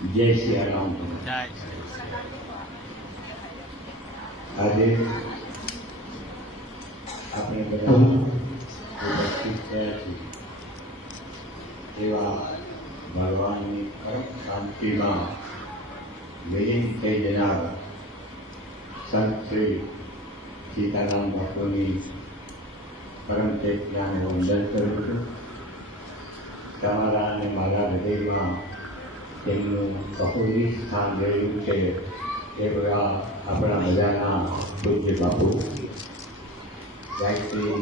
જય શ્રી રામ. આજે આપણે બધા ઉપસ્થિત થયા છીએ એવા ભગવાનની પરમ શાંતિમાં વિલીન થઈ જનાર સંત શ્રી સીતારામ બાપુની પરમ ચેતનાને વંદન કરું છું. તમારા અને મારા હૃદયમાં તેમનું બહુવિધ સ્થાન રહેલું છે એવા આપણા બધાના પૂજ્ય બાપુ ગાયત્રી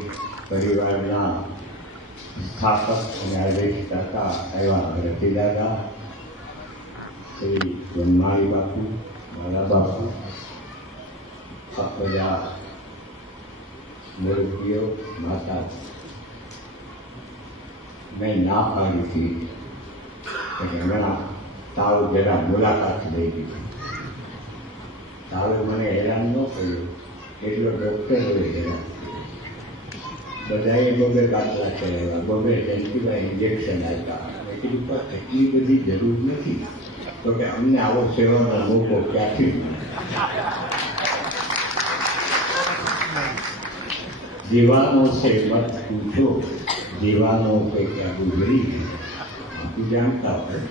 પરિવારના સ્થાપક અને અધિષ્ઠાતા એવા રતિદાદા, શ્રી બ્રહ્માળી બાપુ, મારા બાપુ, આ બધા મૂર્તિઓ માતા. મેં ના પાડી હતી કે હમણાં તાવ જરા મુલાકાત લઈ દીધી. તાવે મને હેરાન ન કર્યું એટલો ડૉક્ટરોએ હેરાન બધાએ બબે બાટલા કરેલા, બબે એન્ટીબાય ઇન્જેક્શન આપ્યા. મેં કીધું પણ એટલી બધી જરૂર નથી. તો કે અમને આવો સેવાનો મોકો ક્યાંથી? દીવાનો છે મત પૂછો, દીવાનો કે ક્યાં ગુજરી તું જાણતા હોય.